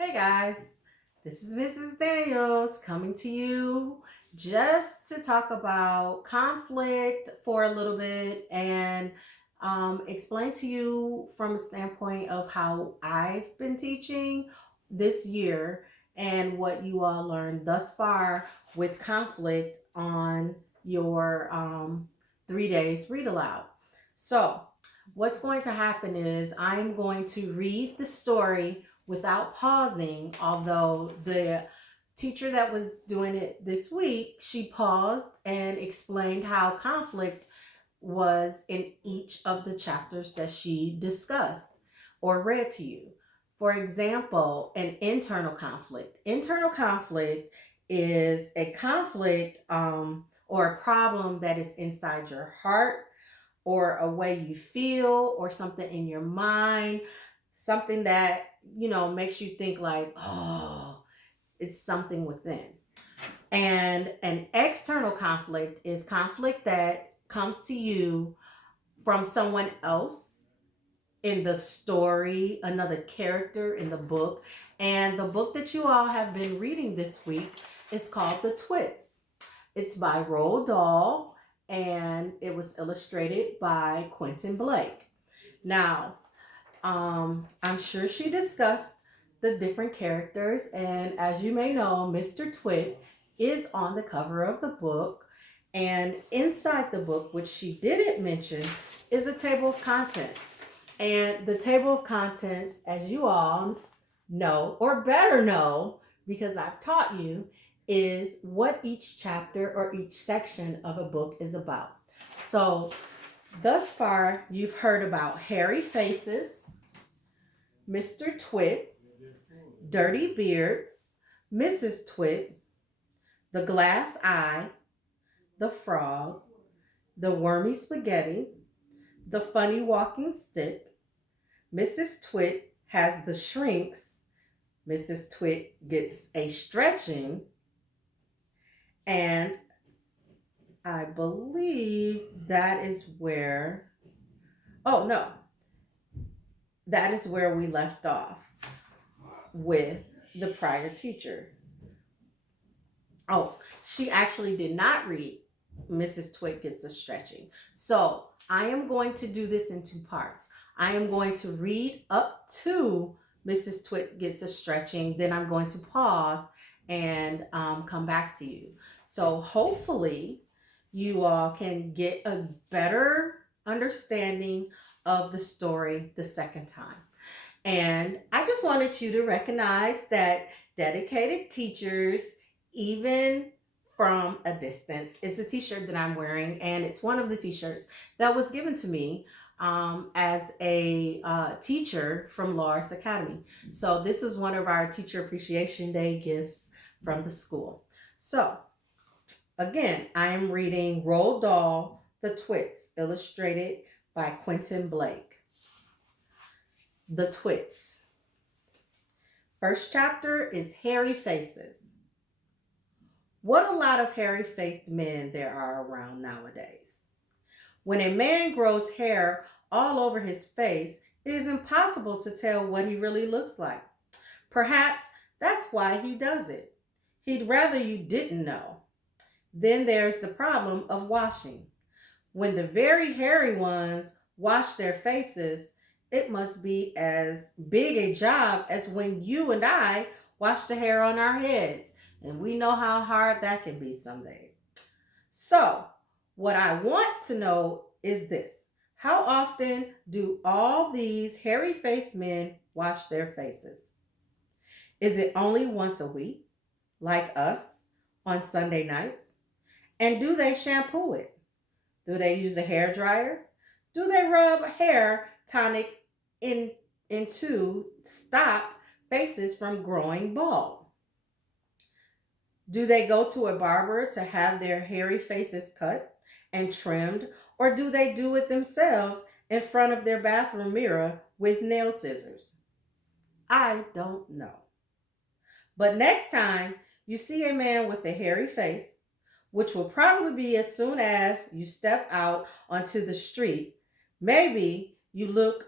Hey guys, this is Mrs. Daniels coming to you just to talk about conflict for a little bit and explain to you from a standpoint of how I've been teaching this year and what you all learned thus far with conflict on your 3 days read aloud. So, what's going to happen is I'm going to read the story without pausing, although the teacher that was doing it this week, she paused and explained how conflict was in each of the chapters that she discussed or read to you. For example, an internal conflict. Internal conflict is a conflict or a problem that is inside your heart or a way you feel or something in your mind, something that, makes you think like, oh, it's something within. And an external conflict is conflict that comes to you from someone else in the story, another character in the book. And the book that you all have been reading this week is called The Twits. It's by Dahl and it was illustrated by Quentin Blake. Now, I'm sure she discussed the different characters, and as you may know, Mr. Twit is on the cover of the book, and inside the book, which she didn't mention, is a table of contents. And the table of contents, as you all know, or better know, because I've taught you, is what each chapter or each section of a book is about. So, thus far, you've heard about hairy faces, Mr. Twit, dirty beards, Mrs. Twit, the glass eye, the frog, the wormy spaghetti, the funny walking stick, Mrs. Twit has the shrinks, Mrs. Twit gets a stretching, and I believe that is where, oh no, that is where we left off with the prior teacher. Oh, she actually did not read Mrs. Twit Gets a Stretching. So I am going to do this in two parts. I am going to read up to Mrs. Twit Gets a Stretching, then I'm going to pause and come back to you. So hopefully you all can get a better understanding of the story the second time. And I just wanted you to recognize that dedicated teachers, even from a distance, is the t-shirt that I'm wearing. And it's one of the t-shirts that was given to me as a teacher from Loris Academy. So this is one of our Teacher Appreciation Day gifts from the school. So again, I am reading Roald Dahl, The Twits, illustrated by Quentin Blake. The Twits. First chapter is Hairy Faces. What a lot of hairy-faced men there are around nowadays. When a man grows hair all over his face, it is impossible to tell what he really looks like. Perhaps that's why he does it. He'd rather you didn't know. Then there's the problem of washing. When the very hairy ones wash their faces, it must be as big a job as when you and I wash the hair on our heads. And we know how hard that can be some days. So, what I want to know is this. How often do all these hairy-faced men wash their faces? Is it only once a week, like us, on Sunday nights? And do they shampoo it? Do they use a hair dryer? Do they rub hair tonic into stop faces from growing bald? Do they go to a barber to have their hairy faces cut and trimmed, or do they do it themselves in front of their bathroom mirror with nail scissors? I don't know. But next time you see a man with a hairy face, which will probably be as soon as you step out onto the street, maybe you look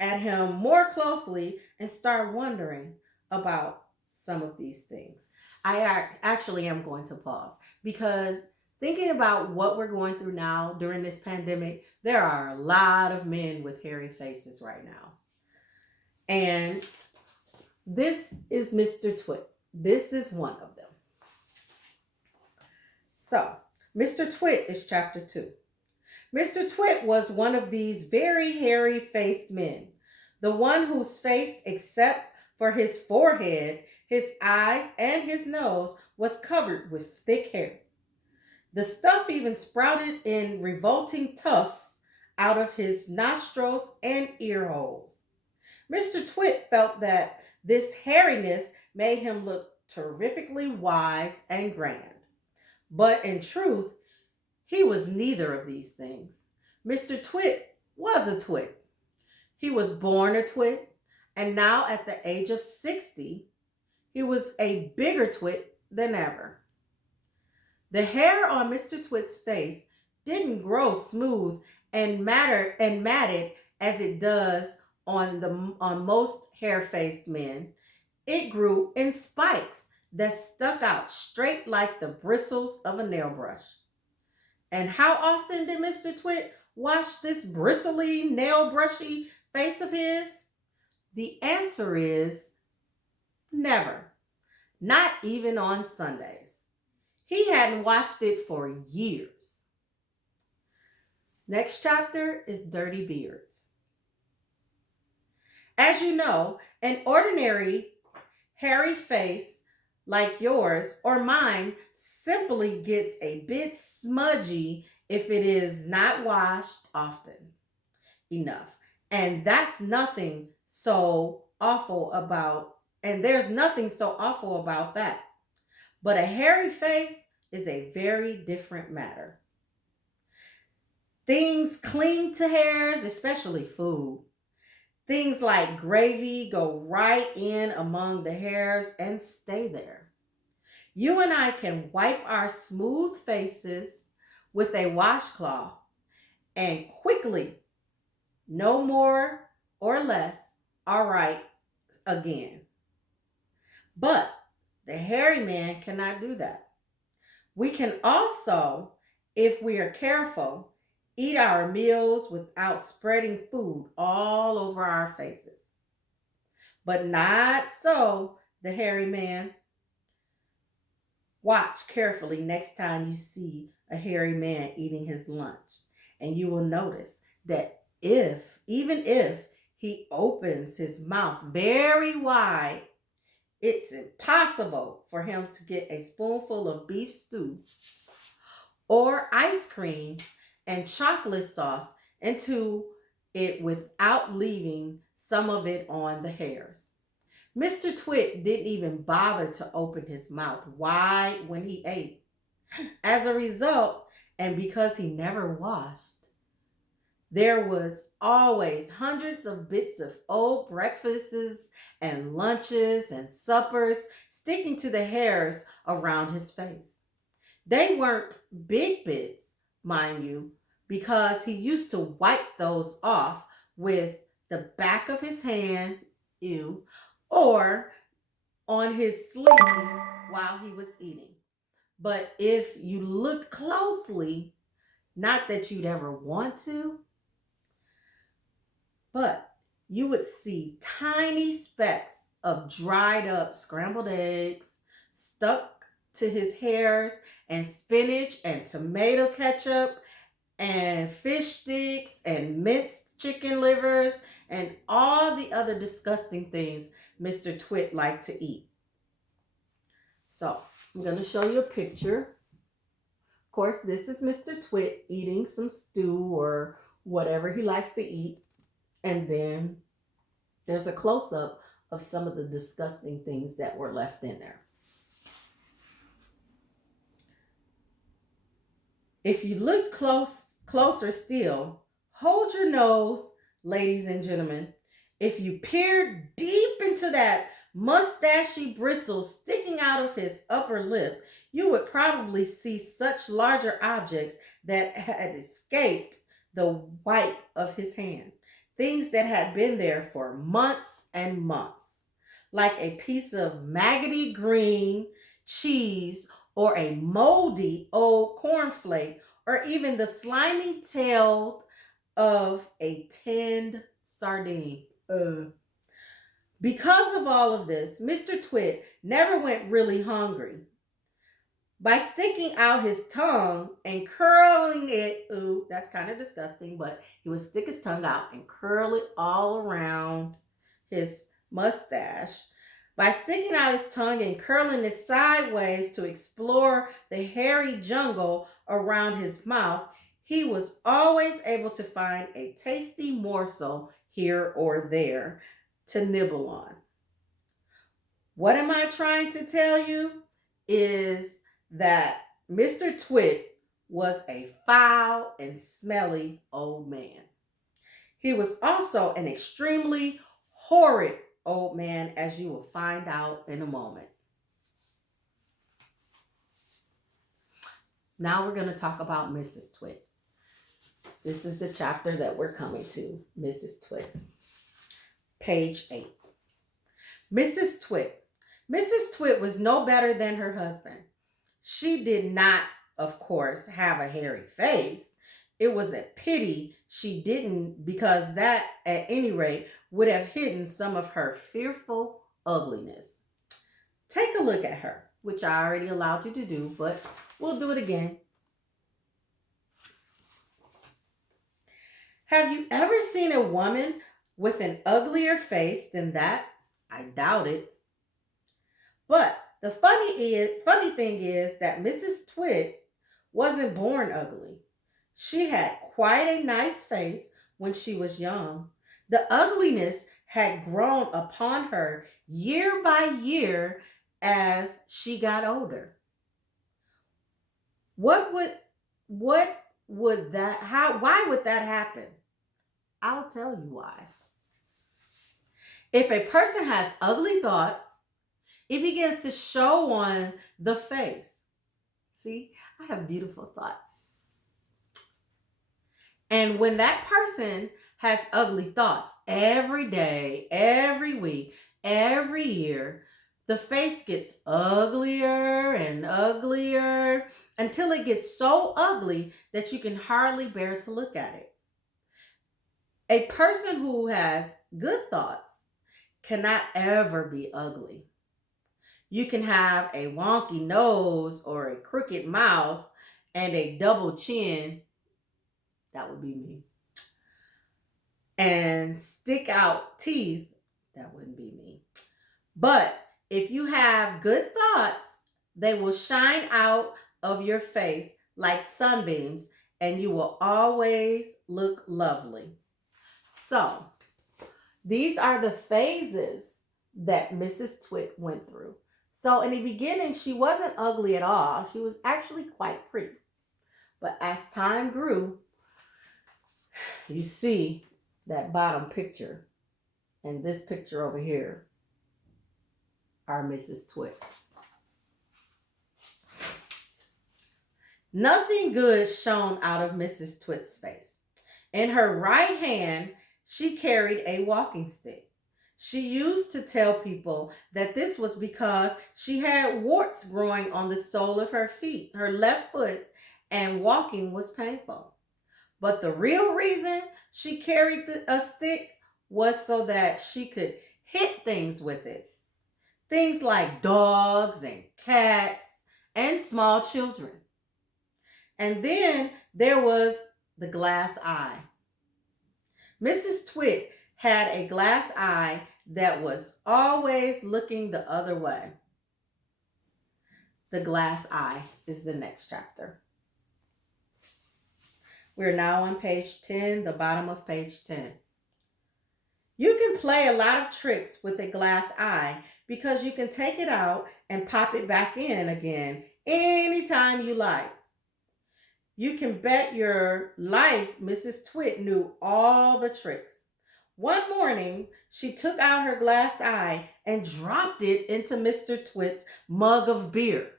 at him more closely and start wondering, about some of these things. Actually am going to pause because thinking about what we're going through now during this pandemic, there are a lot of men with hairy faces right now. And this is Mr. Twit. This is one of them. So, Mr. Twit is chapter 2. Mr. Twit was one of these very hairy faced men, the one whose face, except for his forehead, his eyes, and his nose, was covered with thick hair. The stuff even sprouted in revolting tufts out of his nostrils and ear holes. Mr. Twit felt that this hairiness made him look terrifically wise and grand. But in truth, he was neither of these things. Mr. Twit was a twit. He was born a twit, and now at the age of 60, he was a bigger twit than ever. The hair on Mr. Twit's face didn't grow smooth and matted as it does on most hair-faced men. It grew in spikes that stuck out straight like the bristles of a nail brush. And how often did Mr. Twit wash this bristly, nail brushy face of his? The answer is never. Not even on Sundays. He hadn't washed it for years. Next chapter is Dirty Beards. As you know, an ordinary hairy face like yours or mine simply gets a bit smudgy if it is not washed often enough. And that's nothing so awful about, and there's nothing so awful about that. But a hairy face is a very different matter. Things cling to hairs, especially food. Things like gravy go right in among the hairs and stay there. You and I can wipe our smooth faces with a washcloth and quickly, no more or less, all right again. But the hairy man cannot do that. We can also, if we are careful, eat our meals without spreading food all over our faces. But not so the hairy man. Watch carefully next time you see a hairy man eating his lunch, and you will notice that even if he opens his mouth very wide, it's impossible for him to get a spoonful of beef stew or ice cream and chocolate sauce into it without leaving some of it on the hairs. Mr. Twit didn't even bother to open his mouth wide when he ate. As a result, and because he never washed, there was always hundreds of bits of old breakfasts and lunches and suppers sticking to the hairs around his face. They weren't big bits, mind you, because he used to wipe those off with the back of his hand, or on his sleeve while he was eating. But if you looked closely, not that you'd ever want to, but you would see tiny specks of dried up scrambled eggs stuck to his hairs, and spinach and tomato ketchup and fish sticks and minced chicken livers and all the other disgusting things Mr. Twit liked to eat. So I'm going to show you a picture. Of course, this is Mr. Twit eating some stew or whatever he likes to eat. And then there's a close-up of some of the disgusting things that were left in there. If you look closer still, hold your nose, ladies and gentlemen. If you peered deep into that mustachy bristle sticking out of his upper lip, you would probably see such larger objects that had escaped the wipe of his hand. Things that had been there for months and months. like a piece of maggoty green cheese or a moldy old cornflake or even the slimy tail of a tinned sardine. Because of all of this, Mr. Twit never went really hungry. By sticking out his tongue and curling it, ooh, that's kind of disgusting, but he would stick his tongue out and curl it all around his mustache. By sticking out his tongue and curling it sideways to explore the hairy jungle around his mouth, he was always able to find a tasty morsel here or there to nibble on. What am I trying to tell you? Is that Mr. Twit was a foul and smelly old man. He was also an extremely horrid old man, as you will find out in a moment. Now we're going to talk about Mrs. Twit. This is the chapter that we're coming to, Mrs. Twit. Page 8. Mrs. Twit. Mrs. Twit was no better than her husband. She did not, of course, have a hairy face. It was a pity she didn't, because that, at any rate, would have hidden some of her fearful ugliness. Take a look at her, which I already allowed you to do, but we'll do it again. Have you ever seen a woman with an uglier face than that? I doubt it. But the funny thing is that Mrs. Twit wasn't born ugly. She had quite a nice face when she was young. The ugliness had grown upon her year by year as she got older. Why would that happen? I'll tell you why. If a person has ugly thoughts, it begins to show on the face. See, I have beautiful thoughts. And when that person has ugly thoughts every day, every week, every year, the face gets uglier and uglier until it gets so ugly that you can hardly bear to look at it. A person who has good thoughts cannot ever be ugly. You can have a wonky nose or a crooked mouth and a double chin. That would be me. And stick out teeth. That wouldn't be me. But if you have good thoughts, they will shine out of your face like sunbeams, and you will always look lovely. So, these are the phases that Mrs. Twit went through. So in the beginning, she wasn't ugly at all. She was actually quite pretty. But as time grew, you see that bottom picture and this picture over here are Mrs. Twit. Nothing good shone out of Mrs. Twit's face. In her right hand, she carried a walking stick. She used to tell people that this was because she had warts growing on the sole of her feet, her left foot, and walking was painful. But the real reason she carried a stick was so that she could hit things with it. Things like dogs and cats and small children. And then there was the glass eye. Mrs. Twit had a glass eye that was always looking the other way. The glass eye is the next chapter. We're now on page 10, the bottom of page 10. You can play a lot of tricks with a glass eye because you can take it out and pop it back in again anytime you like. You can bet your life Mrs. Twit knew all the tricks. One morning, she took out her glass eye and dropped it into Mr. Twit's mug of beer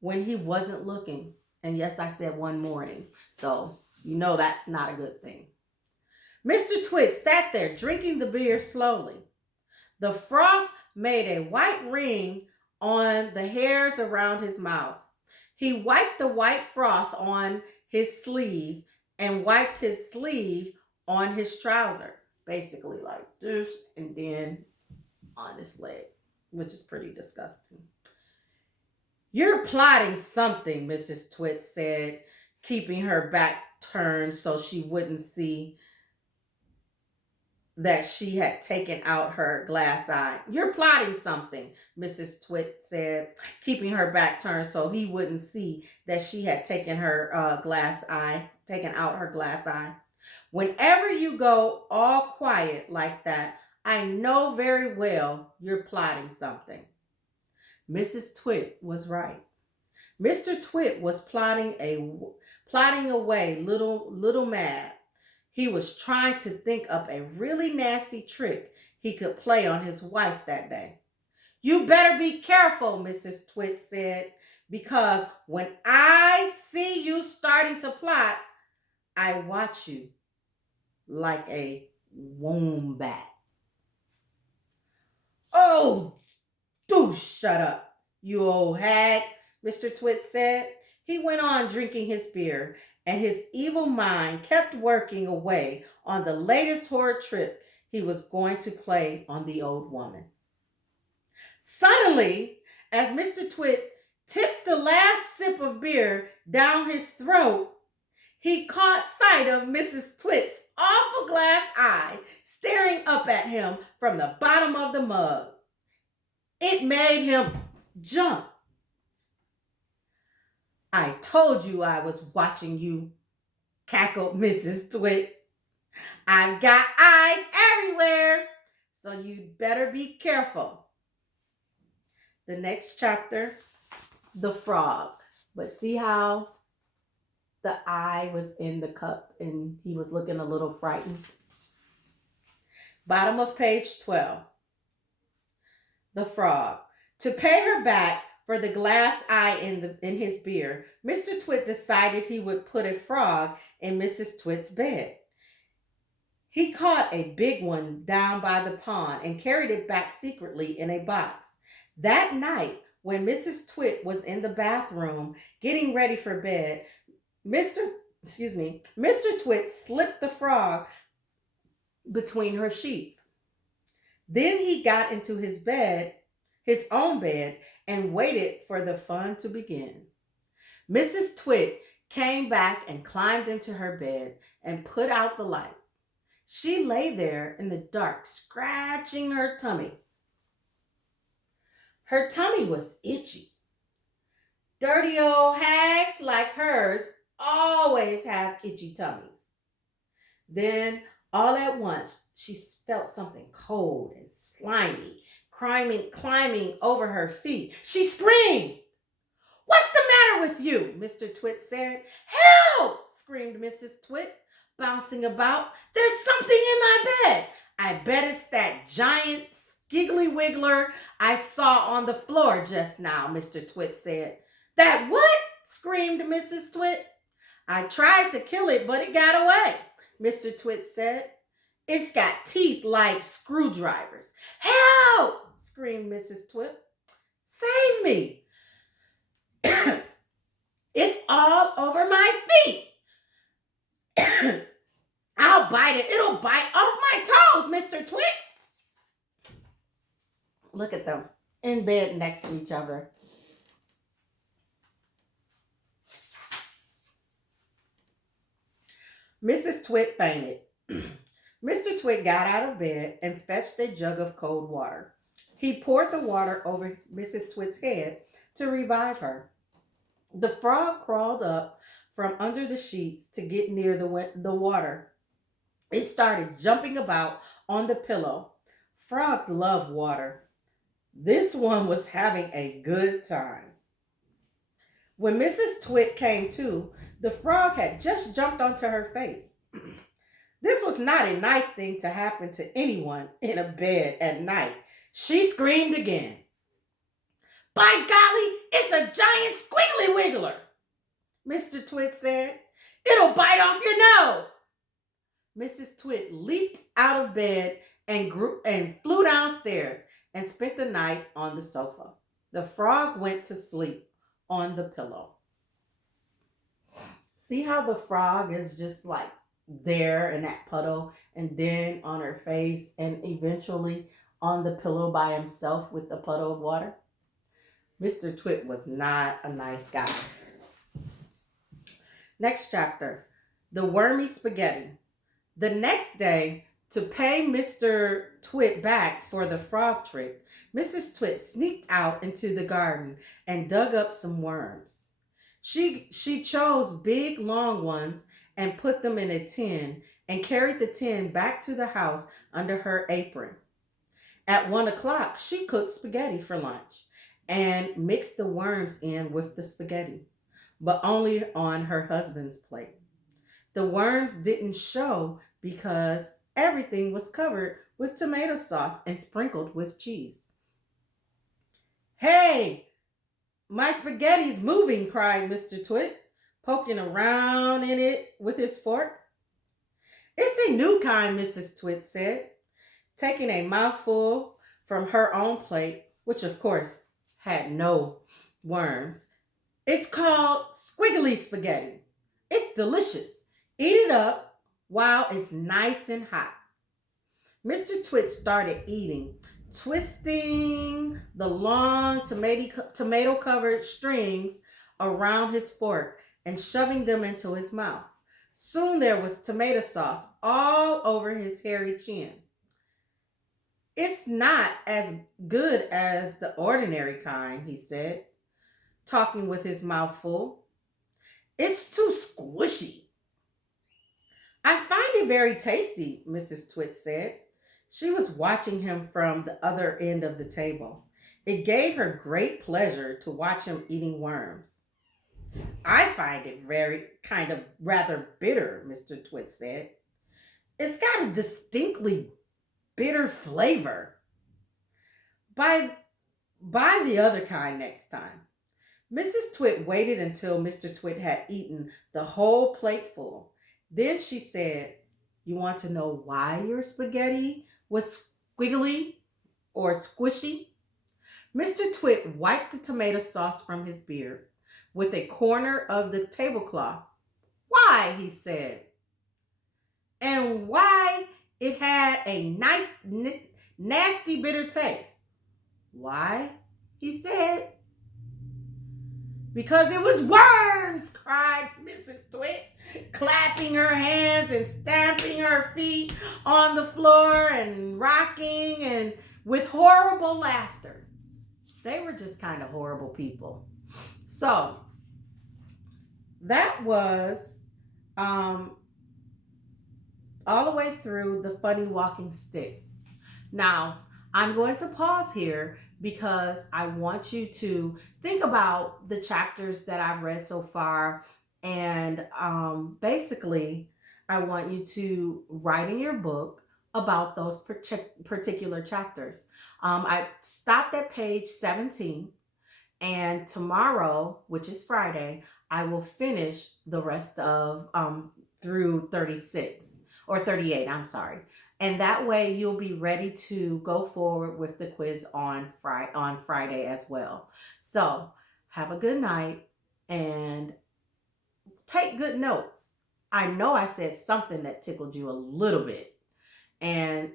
when he wasn't looking. And yes, I said one morning, so you know that's not a good thing. Mr. Twit sat there drinking the beer slowly. The froth made a white ring on the hairs around his mouth. He wiped the white froth on his sleeve and wiped his sleeve on his trouser. Basically, like this, and then on his leg, which is pretty disgusting. You're plotting something, Mrs. Twits said, keeping her back turned so she wouldn't see that she had taken out her glass eye. You're plotting something, Mrs. Twit said, keeping her back turned so he wouldn't see that she had taken out her glass eye. Whenever you go all quiet like that, I know very well you're plotting something. Mrs. Twit was right. Mr. Twit was plotting away little mad. He was trying to think up a really nasty trick he could play on his wife that day. You better be careful, Mrs. Twit said, because when I see you starting to plot, I watch you like a wombat. Oh, do shut up, you old hag, Mr. Twit said. He went on drinking his beer, and his evil mind kept working away on the latest horrid trick he was going to play on the old woman. Suddenly, as Mr. Twit tipped the last sip of beer down his throat, he caught sight of Mrs. Twit's awful glass eye staring up at him from the bottom of the mug. It made him jump. I told you I was watching you, cackled Mrs. Twit. I've got eyes everywhere, so you'd better be careful. The next chapter, the frog. But see how the eye was in the cup and he was looking a little frightened? Bottom of page 12. The frog. To pay her back for the glass eye in his beer, Mr. Twit decided he would put a frog in Mrs. Twit's bed. He caught a big one down by the pond and carried it back secretly in a box. That night, when Mrs. Twit was in the bathroom getting ready for bed, Mr. Twit slipped the frog between her sheets. Then he got into his own bed, and waited for the fun to begin. Mrs. Twit came back and climbed into her bed and put out the light. She lay there in the dark, scratching her tummy. Her tummy was itchy. Dirty old hags like hers always have itchy tummies. Then, all at once, she felt something cold and slimy climbing over her feet. She screamed. What's the matter with you? Mr. Twit said. Help! Screamed Mrs. Twit, bouncing about. There's something in my bed. I bet it's that giant skiggly wiggler I saw on the floor just now, Mr. Twit said. That what? Screamed Mrs. Twit. I tried to kill it, but it got away, Mr. Twit said. It's got teeth like screwdrivers. Help! Screamed Mrs. Twit. Save me. It's all over my feet. I'll bite it. It'll bite off my toes, Mr. Twit. Look at them in bed next to each other. Mrs. Twit fainted. Mr. Twit got out of bed and fetched a jug of cold water. He poured the water over Mrs. Twit's head to revive her. The frog crawled up from under the sheets to get near the water. It started jumping about on the pillow. Frogs love water. This one was having a good time. When Mrs. Twit came to, the frog had just jumped onto her face. This was not a nice thing to happen to anyone in a bed at night. She screamed again. By golly, it's a giant squiggly wiggler, Mr. Twit said. It'll bite off your nose. Mrs. Twit leaped out of bed and flew downstairs. and spent the night on the sofa. The frog went to sleep on the pillow. See how the frog is just like there in that puddle and then on her face and eventually on the pillow by himself with the puddle of water? Mr. Twit was not a nice guy. Next chapter, the wormy spaghetti. The next day, to pay Mr. Twit back for the frog trick, Mrs. Twit sneaked out into the garden and dug up some worms. She chose big long ones and put them in a tin and carried the tin back to the house under her apron. At 1 o'clock, she cooked spaghetti for lunch and mixed the worms in with the spaghetti, but only on her husband's plate. The worms didn't show because everything was covered with tomato sauce and sprinkled with cheese. Hey, my spaghetti's moving, cried Mr. Twit, poking around in it with his fork. It's a new kind, Mrs. Twit said, taking a mouthful from her own plate, which of course had no worms. It's called squiggly spaghetti. It's delicious. Eat it up while it's nice and hot. Mr. Twit started eating, twisting the long tomato covered strings around his fork and shoving them into his mouth. Soon there was tomato sauce all over his hairy chin. It's not as good as the ordinary kind, he said, talking with his mouth full. It's too squishy. I find it very tasty, Mrs. Twit said. She was watching him from the other end of the table. It gave her great pleasure to watch him eating worms. I find it very kind of rather bitter, Mr. Twit said. It's got a distinctly bitter flavor. Buy the other kind next time. Mrs. Twit waited until Mr. Twit had eaten the whole plateful. Then she said, you want to know why your spaghetti was squiggly or squishy? Mr. Twit wiped the tomato sauce from his beard with a corner of the tablecloth. Why, he said. And why it had a nice, nasty, bitter taste. Why, he said. Because it was worms, cried Mrs. Twit, clapping her hands and stamping her feet on the floor and rocking and with horrible laughter. They were just kind of horrible people. So that was all the way through the funny walking stick. Now, I'm going to pause here because I want you to think about the chapters that I've read so far. And basically, I want you to write in your book about those particular chapters. I stopped at page 17. And tomorrow, which is Friday, I will finish the rest of through 36 or 38, I'm sorry. And that way you'll be ready to go forward with the quiz on Friday as well. So have a good night and take good notes. I know I said something that tickled you a little bit. And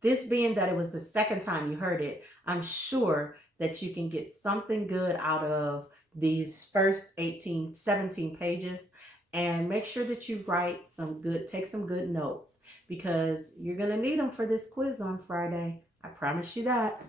this being that it was the second time you heard it, I'm sure that you can get something good out of these first 17 pages. And make sure that you take some good notes because you're going to need them for this quiz on Friday. I promise you that.